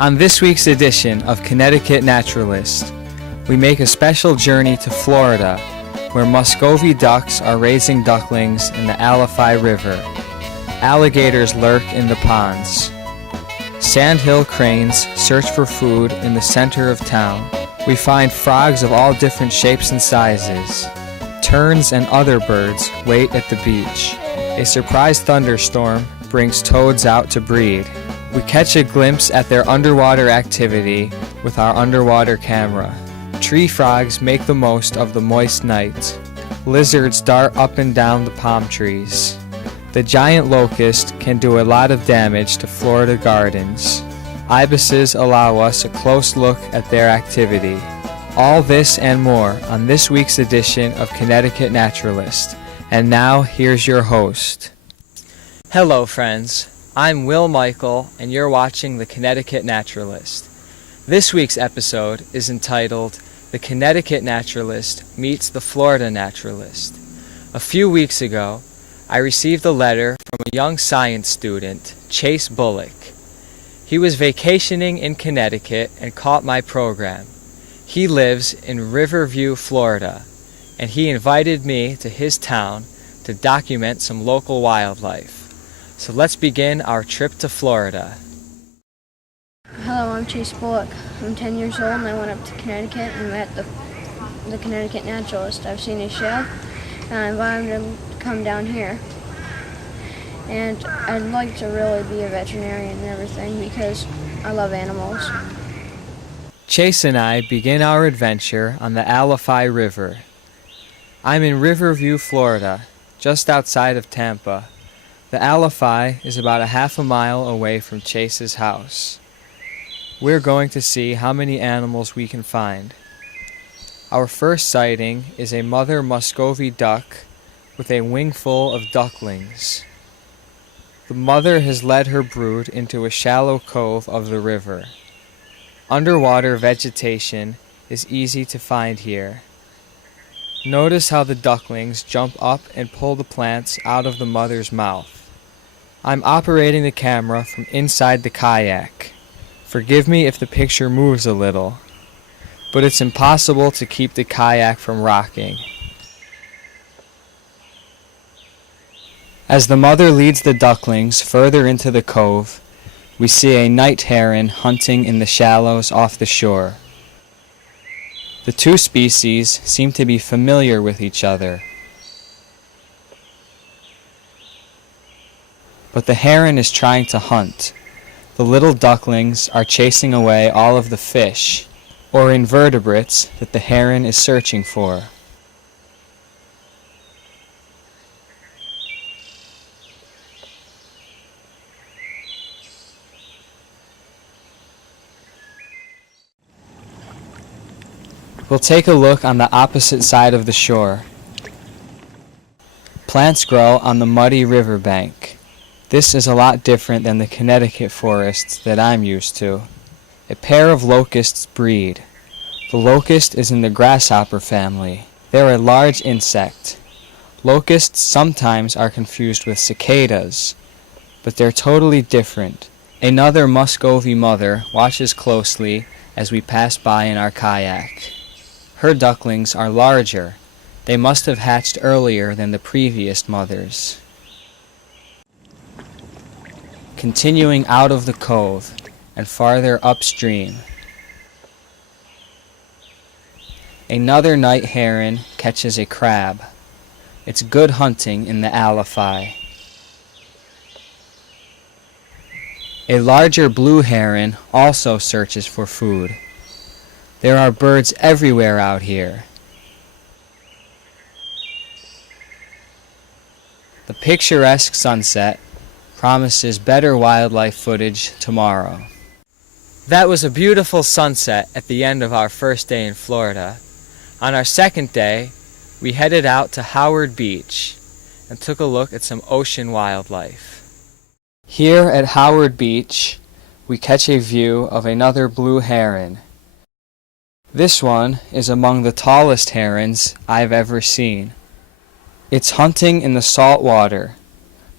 On this week's edition of Connecticut Naturalist, we make a special journey to Florida, where Muscovy ducks are raising ducklings in the Alligators River. Alligators lurk in the ponds. Sandhill cranes search for food in the center of town. We find frogs of all different shapes and sizes. Terns and other birds wait at the beach. A surprise thunderstorm brings toads out to breed. We catch a glimpse at their underwater activity with our underwater camera. Tree frogs make the most of the moist night. Lizards dart up and down the palm trees. The giant locust can do a lot of damage to Florida gardens. Ibises allow us a close look at their activity. All this and more on this week's edition of Connecticut Naturalist. And now, here's your host. Hello, friends. I'm Will Michael, and you're watching the Connecticut Naturalist. This week's episode is entitled The Connecticut Naturalist Meets the Florida Naturalist. A few weeks ago, I received a letter from a young science student, Chase Bullock. He was vacationing in Connecticut and caught my program. He lives in Riverview, Florida, and he invited me to his town to document some local wildlife. So let's begin our trip to Florida. Hello, I'm Chase Bullock. I'm 10 years old and I went up to Connecticut and met the Connecticut Naturalist. I've seen his show and I invited him to come down here. And I'd like to really be a veterinarian and everything because I love animals. Chase and I begin our adventure on the Alligators River. I'm in Riverview, Florida, just outside of Tampa. The Alligators is about a half a mile away from Chase's house. We're going to see how many animals we can find. Our first sighting is a mother Muscovy duck with a wingful of ducklings. The mother has led her brood into a shallow cove of the river. Underwater vegetation is easy to find here. Notice how the ducklings jump up and pull the plants out of the mother's mouth. I'm operating the camera from inside the kayak. Forgive me if the picture moves a little, but it's impossible to keep the kayak from rocking. As the mother leads the ducklings further into the cove, we see a night heron hunting in the shallows off the shore. The two species seem to be familiar with each other. But the heron is trying to hunt. The little ducklings are chasing away all of the fish, or invertebrates, that the heron is searching for. We'll take a look on the opposite side of the shore. Plants grow on the muddy riverbank. This is a lot different than the Connecticut forests that I'm used to. A pair of locusts breed. The locust is in the grasshopper family. They're a large insect. Locusts sometimes are confused with cicadas, but they're totally different. Another Muscovy mother watches closely as we pass by in our kayak. Her ducklings are larger. They must have hatched earlier than the previous mothers. Continuing out of the cove and farther upstream, another night heron catches a crab. It's good hunting in the Alligators. A larger blue heron also searches for food. There are birds everywhere out here. The picturesque sunset promises better wildlife footage tomorrow. That was a beautiful sunset at the end of our first day in Florida. On our second day, we headed out to Howard Beach and took a look at some ocean wildlife. Here at Howard Beach, we catch a view of another blue heron. This one is among the tallest herons I've ever seen. It's hunting in the salt water.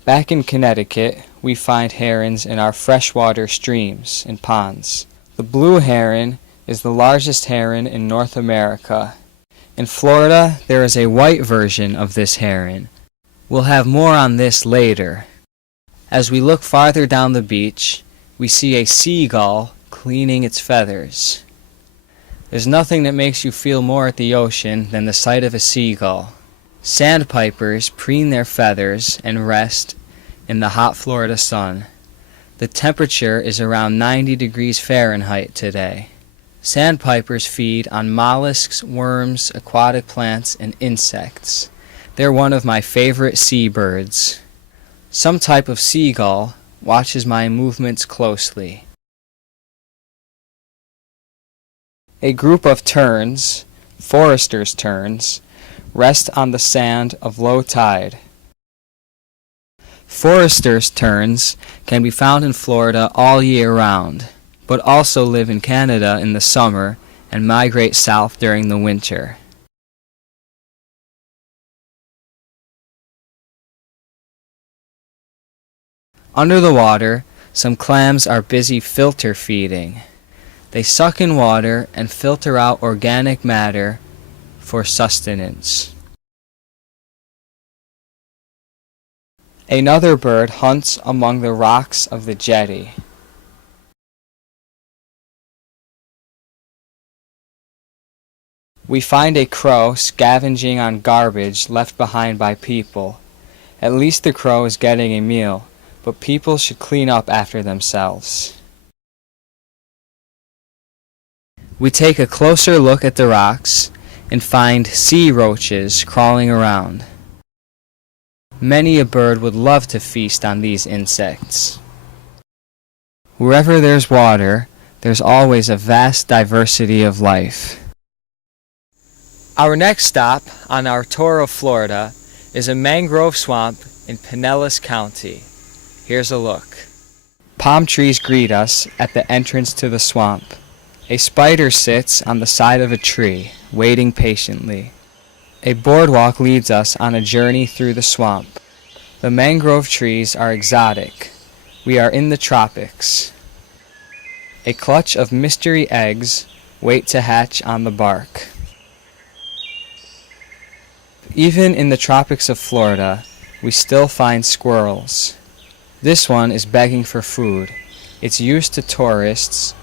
Back in Connecticut, we find herons in our freshwater streams and ponds. The blue heron is the largest heron in North America. In Florida, there is a white version of this heron. We'll have more on this later. As we look farther down the beach, we see a seagull cleaning its feathers. There's nothing that makes you feel more at the ocean than the sight of a seagull. Sandpipers preen their feathers and rest in the hot Florida sun. The temperature is around 90 degrees Fahrenheit today. Sandpipers feed on mollusks, worms, aquatic plants, and insects. They're one of my favorite seabirds. Some type of seagull watches my movements closely. A group of terns, foresters' terns, rest on the sand of low tide. Foresters' terns can be found in Florida all year round, but also live in Canada in the summer and migrate south during the winter. Under the water, some clams are busy filter feeding. They suck in water and filter out organic matter for sustenance. Another bird hunts among the rocks of the jetty. We find a crow scavenging on garbage left behind by people. At least the crow is getting a meal, but people should clean up after themselves. We take a closer look at the rocks and find sea roaches crawling around. Many a bird would love to feast on these insects. Wherever there's water, there's always a vast diversity of life. Our next stop on our tour of Florida is a mangrove swamp in Pinellas County. Here's a look. Palm trees greet us at the entrance to the swamp. A spider sits on the side of a tree, waiting patiently. A boardwalk leads us on a journey through the swamp. The mangrove trees are exotic. We are in the tropics. A clutch of mystery eggs wait to hatch on the bark. Even in the tropics of Florida, we still find squirrels. This one is begging for food. It's used to tourists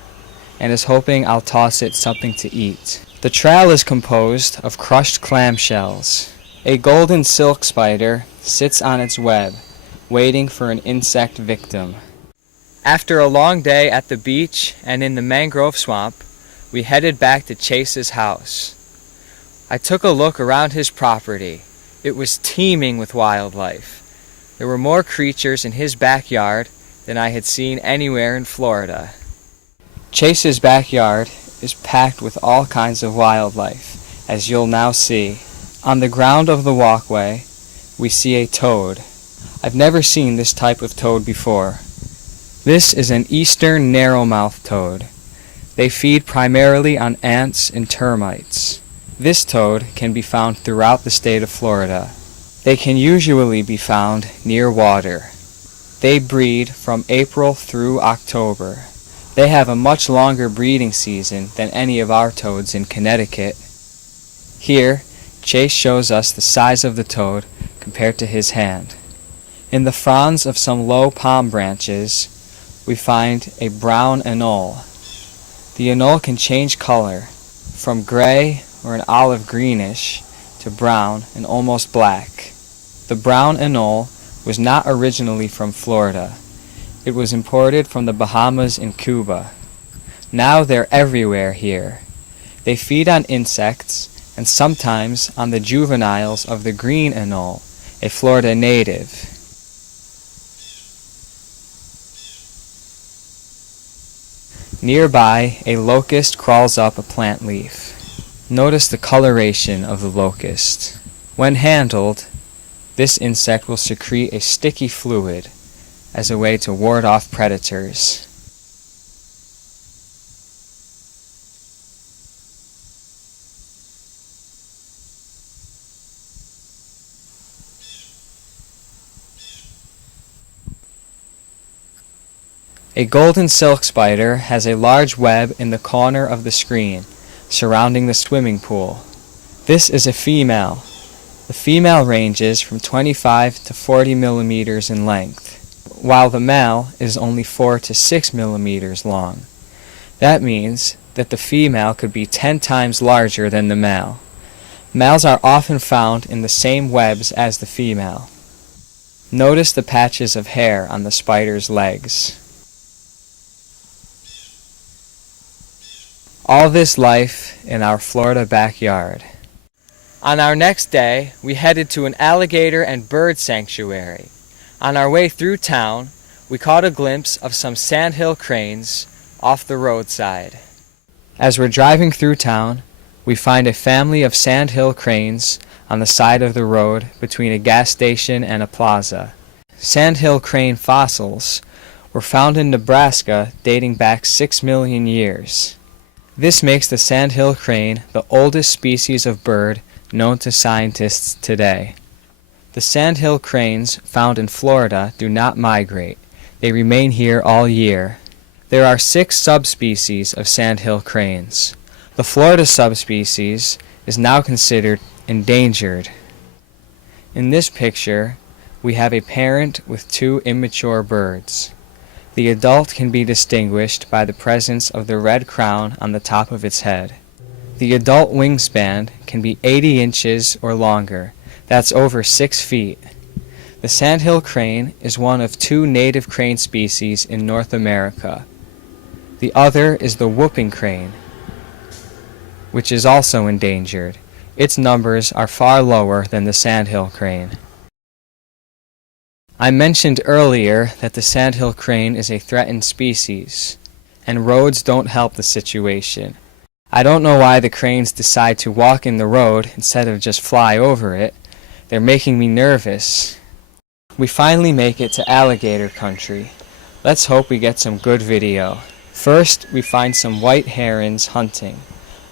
and is hoping I'll toss it something to eat. The trail is composed of crushed clamshells. A golden silk spider sits on its web, waiting for an insect victim. After a long day at the beach and in the mangrove swamp, we headed back to Chase's house. I took a look around his property. It was teeming with wildlife. There were more creatures in his backyard than I had seen anywhere in Florida. Chase's backyard is packed with all kinds of wildlife, as you'll now see. On the ground of the walkway, we see a toad. I've never seen this type of toad before. This is an eastern narrowmouth toad. They feed primarily on ants and termites. This toad can be found throughout the state of Florida. They can usually be found near water. They breed from April through October. They have a much longer breeding season than any of our toads in Connecticut. Here, Chase shows us the size of the toad compared to his hand. In the fronds of some low palm branches, we find a brown anole. The anole can change color from gray or an olive greenish to brown and almost black. The brown anole was not originally from Florida. It was imported from the Bahamas and Cuba. Now they're everywhere here. They feed on insects and sometimes on the juveniles of the green anole, a Florida native. Nearby, a locust crawls up a plant leaf. Notice the coloration of the locust. When handled, this insect will secrete a sticky fluid as a way to ward off predators. A golden silk spider has a large web in the corner of the screen, surrounding the swimming pool. This is a female. The female ranges from 25 to 40 millimeters in length, while the male is only 4 to 6 millimeters long. That means that the female could be 10 times larger than the male. Males are often found in the same webs as the female. Notice the patches of hair on the spider's legs. All this life in our Florida backyard. On our next day, we headed to an alligator and bird sanctuary. On our way through town, we caught a glimpse of some sandhill cranes off the roadside. As we're driving through town, we find a family of sandhill cranes on the side of the road between a gas station and a plaza. Sandhill crane fossils were found in Nebraska dating back 6 million years. This makes the sandhill crane the oldest species of bird known to scientists today. The sandhill cranes found in Florida do not migrate. They remain here all year. There are 6 subspecies of sandhill cranes. The Florida subspecies is now considered endangered. In this picture, we have a parent with 2 immature birds. The adult can be distinguished by the presence of the red crown on the top of its head. The adult wingspan can be 80 inches or longer. That's over 6 feet. The sandhill crane is one of 2 native crane species in North America. The other is the whooping crane, which is also endangered. Its numbers are far lower than the sandhill crane. I mentioned earlier that the sandhill crane is a threatened species, and roads don't help the situation. I don't know why the cranes decide to walk in the road instead of just fly over it. They're making me nervous. We finally make it to alligator country. Let's hope we get some good video. First, we find some white herons hunting.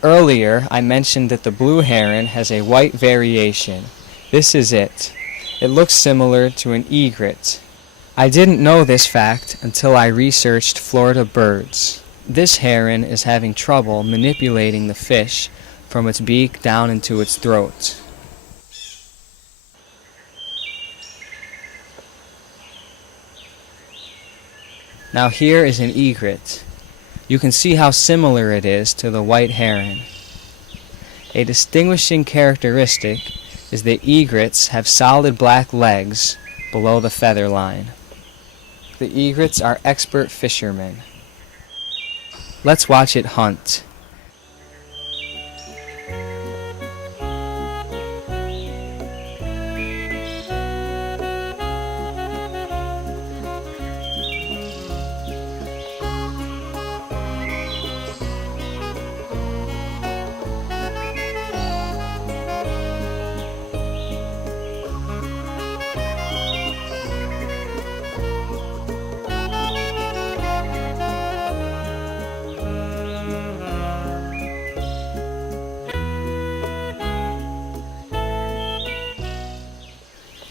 Earlier, I mentioned that the blue heron has a white variation. This is it. It looks similar to an egret. I didn't know this fact until I researched Florida birds. This heron is having trouble manipulating the fish from its beak down into its throat. Now here is an egret. You can see how similar it is to the white heron. A distinguishing characteristic is that egrets have solid black legs below the feather line. The egrets are expert fishermen. Let's watch it hunt.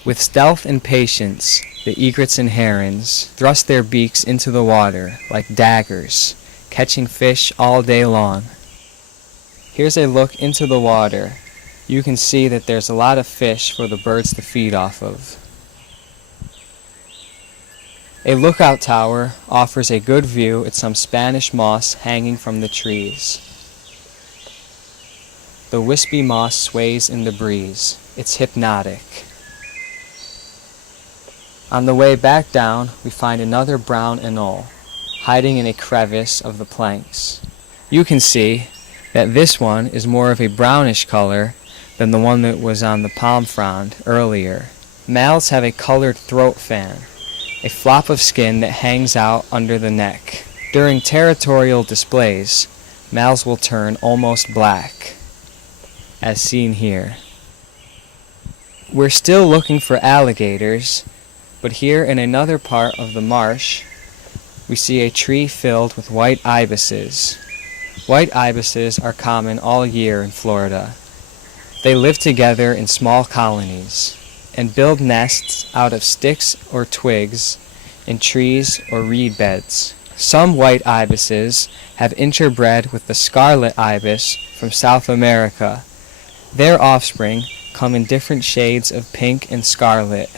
With stealth and patience, the egrets and herons thrust their beaks into the water like daggers, catching fish all day long. Here's a look into the water. You can see that there's a lot of fish for the birds to feed off of. A lookout tower offers a good view at some Spanish moss hanging from the trees. The wispy moss sways in the breeze. It's hypnotic. On the way back down, we find another brown anole, hiding in a crevice of the planks. You can see that this one is more of a brownish color than the one that was on the palm frond earlier. Males have a colored throat fan, a flap of skin that hangs out under the neck. During territorial displays, males will turn almost black, as seen here. We're still looking for alligators, but here in another part of the marsh, we see a tree filled with white ibises. White ibises are common all year in Florida. They live together in small colonies and build nests out of sticks or twigs in trees or reed beds. Some white ibises have interbred with the scarlet ibis from South America. Their offspring come in different shades of pink and scarlet.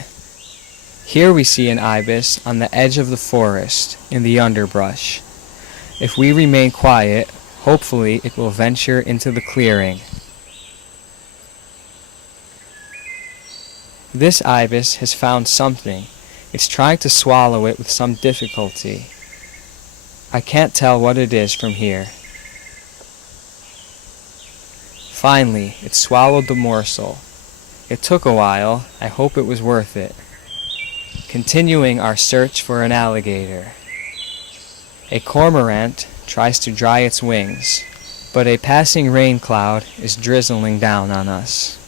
Here we see an ibis on the edge of the forest in the underbrush. If we remain quiet, hopefully it will venture into the clearing. This ibis has found something. It's trying to swallow it with some difficulty. I can't tell what it is from here. Finally, it swallowed the morsel. It took a while. I hope it was worth it. Continuing our search for an alligator. A cormorant tries to dry its wings, but a passing rain cloud is drizzling down on us.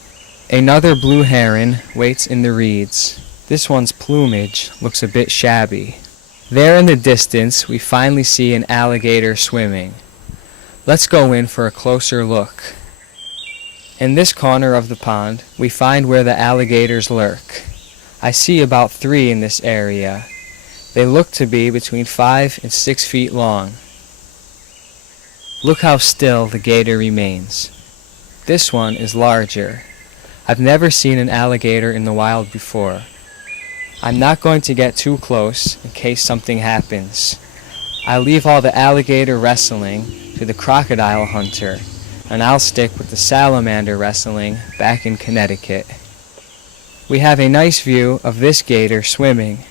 Another blue heron waits in the reeds. This one's plumage looks a bit shabby. There in the distance, we finally see an alligator swimming. Let's go in for a closer look. In this corner of the pond, we find where the alligators lurk. I see about 3 in this area. They look to be between 5 and 6 feet long. Look how still the gator remains. This one is larger. I've never seen an alligator in the wild before. I'm not going to get too close in case something happens. I leave all the alligator wrestling to the crocodile hunter, and I'll stick with the salamander wrestling back in Connecticut. We have a nice view of this gator swimming.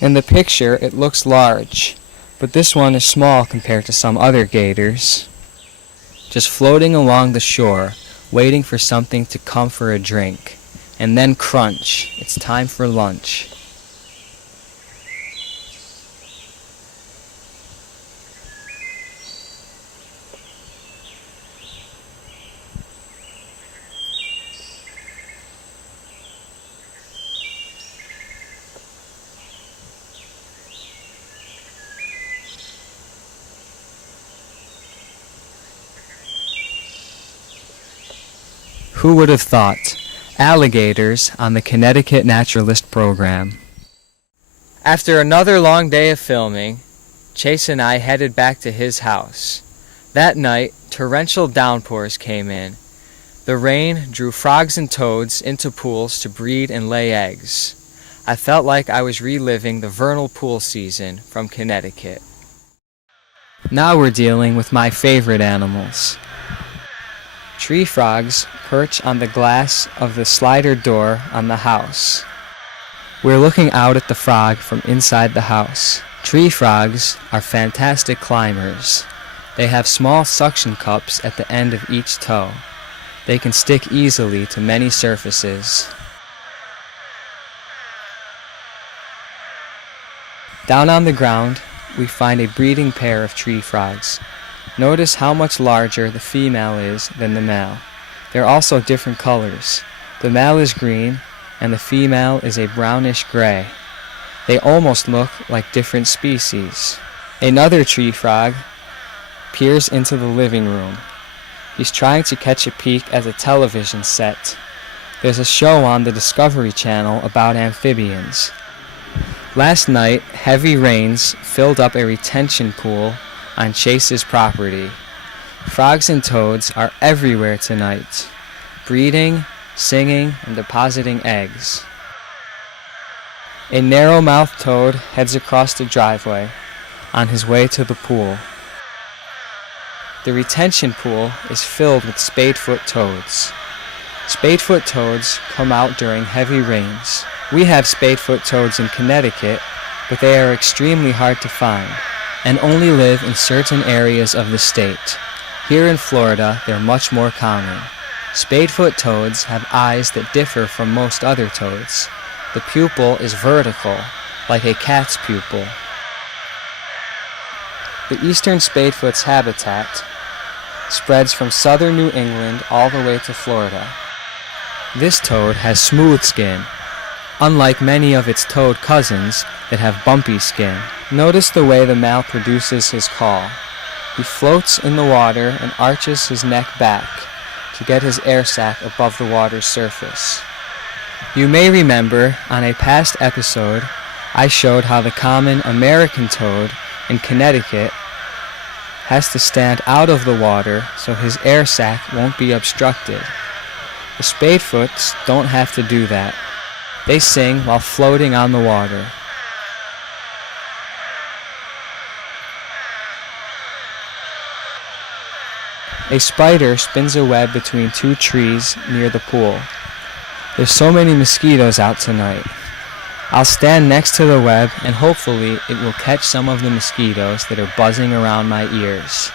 In the picture it looks large, but this one is small compared to some other gators. Just floating along the shore, waiting for something to come for a drink. And then crunch, it's time for lunch. Who would have thought? Alligators on the Connecticut Naturalist program. After another long day of filming, Chase and I headed back to his house. That night, torrential downpours came in. The rain drew frogs and toads into pools to breed and lay eggs. I felt like I was reliving the vernal pool season from Connecticut. Now we're dealing with my favorite animals. Tree frogs perch on the glass of the slider door on the house. We're looking out at the frog from inside the house. Tree frogs are fantastic climbers. They have small suction cups at the end of each toe. They can stick easily to many surfaces. Down on the ground, we find a breeding pair of tree frogs. Notice how much larger the female is than the male. They're also different colors. The male is green and the female is a brownish gray. They almost look like different species. Another tree frog peers into the living room. He's trying to catch a peek at a television set. There's a show on the Discovery Channel about amphibians. Last night, heavy rains filled up a retention pool on Chase's property. Frogs and toads are everywhere tonight, breeding, singing, and depositing eggs. A narrow-mouthed toad heads across the driveway on his way to the pool. The retention pool is filled with spadefoot toads. Spadefoot toads come out during heavy rains. We have spadefoot toads in Connecticut, but they are extremely hard to find and only live in certain areas of the state. Here in Florida, they're much more common. Spadefoot toads have eyes that differ from most other toads. The pupil is vertical, like a cat's pupil. The eastern spadefoot's habitat spreads from southern New England all the way to Florida. This toad has smooth skin, unlike many of its toad cousins that have bumpy skin. Notice the way the male produces his call. He floats in the water and arches his neck back to get his air sac above the water's surface. You may remember on a past episode I showed how the common American toad in Connecticut has to stand out of the water so his air sac won't be obstructed. The spadefoots don't have to do that. They sing while floating on the water. A spider spins a web between two trees near the pool. There's so many mosquitoes out tonight. I'll stand next to the web and hopefully it will catch some of the mosquitoes that are buzzing around my ears.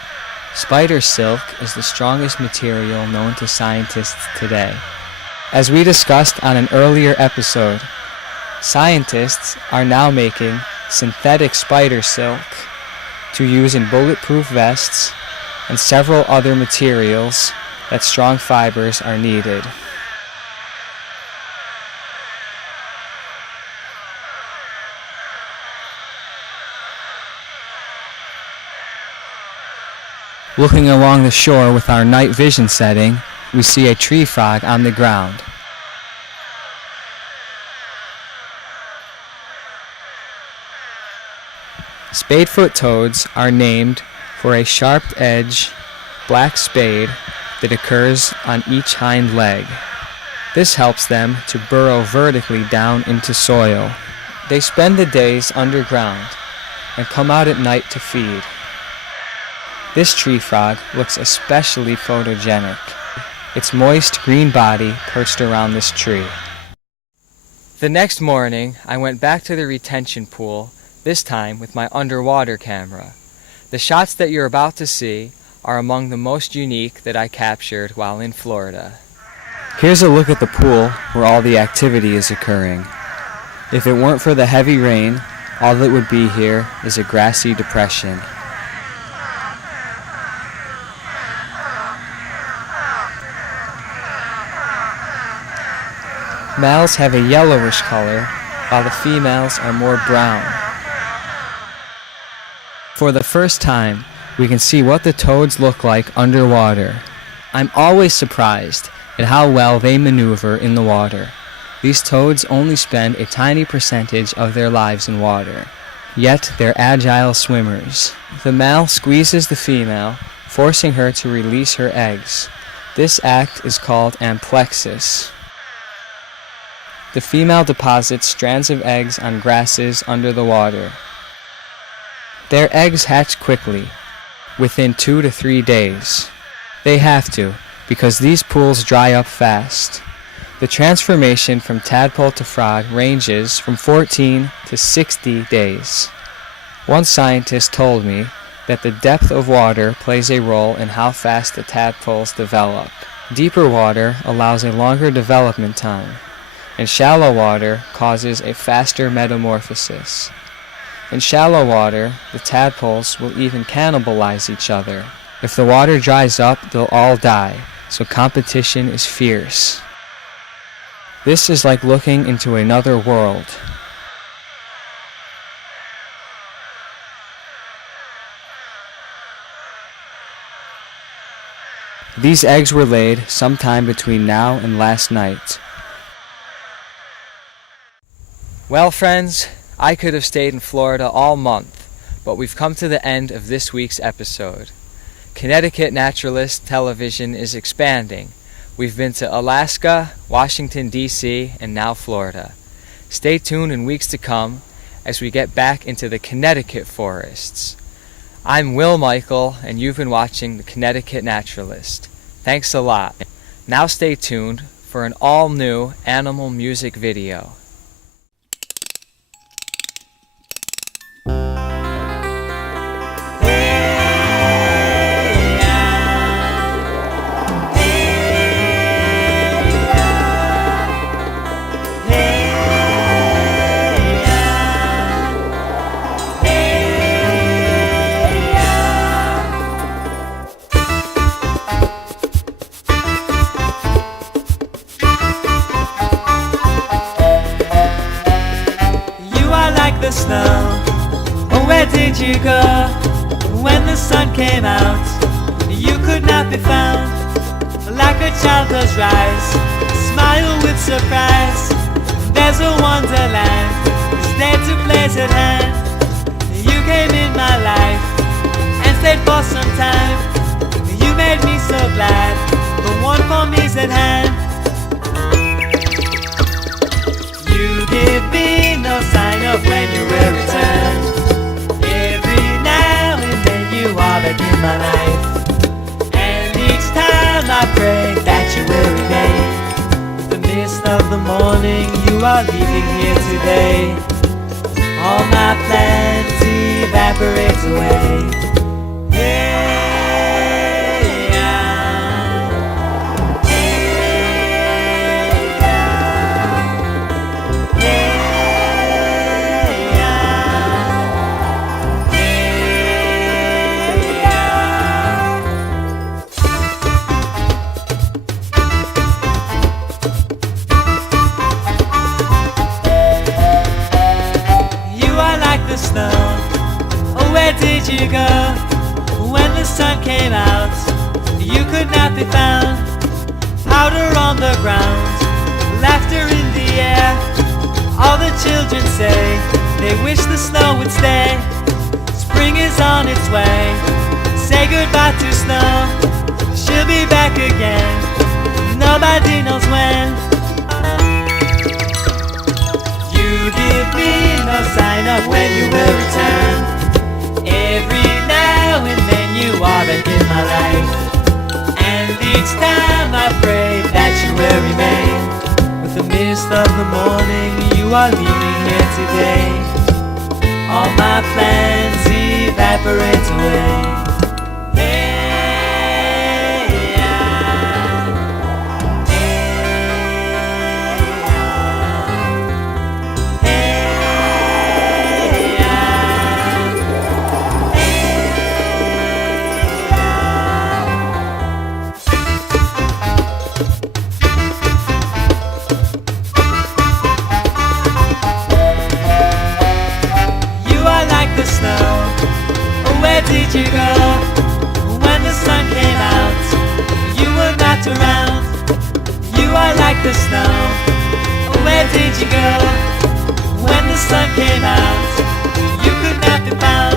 Spider silk is the strongest material known to scientists today. As we discussed on an earlier episode, scientists are now making synthetic spider silk to use in bulletproof vests and several other materials that strong fibers are needed. Looking along the shore with our night vision setting, we see a tree frog on the ground. Spadefoot toads are named for a sharp-edged black spade that occurs on each hind leg. This helps them to burrow vertically down into soil. They spend the days underground and come out at night to feed. This tree frog looks especially photogenic, its moist green body perched around this tree. The next morning, I went back to the retention pool, this time with my underwater camera. The shots that you're about to see are among the most unique that I captured while in Florida. Here's a look at the pool where all the activity is occurring. If it weren't for the heavy rain, all that would be here is a grassy depression. Males have a yellowish color, while the females are more brown. For the first time, we can see what the toads look like underwater. I'm always surprised at how well they maneuver in the water. These toads only spend a tiny percentage of their lives in water, yet they're agile swimmers. The male squeezes the female, forcing her to release her eggs. This act is called amplexus. The female deposits strands of eggs on grasses under the water. Their eggs hatch quickly, within 2 to 3 days. They have to, because these pools dry up fast. The transformation from tadpole to frog ranges from 14 to 60 days. One scientist told me that the depth of water plays a role in how fast the tadpoles develop. Deeper water allows a longer development time, and shallow water causes a faster metamorphosis. In shallow water, the tadpoles will even cannibalize each other. If the water dries up, they'll all die, so competition is fierce. This is like looking into another world. These eggs were laid sometime between now and last night. Well, friends, I could have stayed in Florida all month, but we've come to the end of this week's episode. Connecticut Naturalist television is expanding. We've been to Alaska, Washington, D.C., and now Florida. Stay tuned in weeks to come as we get back into the Connecticut forests. I'm Will Michael, and you've been watching the Connecticut Naturalist. Thanks a lot. Now stay tuned for an all-new animal music video. The snow. Oh, where did you go when the sun came out? You could not be found. Like a child does rise, smile with surprise. There's a wonderland, it's there to place at hand. You can came in my life and stayed for some time. You made me so glad, the one for me's at hand. You give me no sign of when you will return. Every now and then you are back in my life, and each time I pray that you will remain. With the mist of the morning, you are leaving here today. All my plans evaporate away. The snow. Oh, where did you go? When the sun came out, you could not be found. Powder on the ground, laughter in the air. All the children say they wish the snow would stay. Spring is on its way. Say goodbye to snow. She'll be back again. Nobody knows when. You give me no sign of when you will return. Every now and then you are back in my life, and each time I pray that you will remain. With the mist of the morning, you are leaving here today. All my plans evaporate away. The snow. Oh, where did you go? When the sun came out, you were not around. You are like the snow. Oh, where did you go? When the sun came out, you could not be found.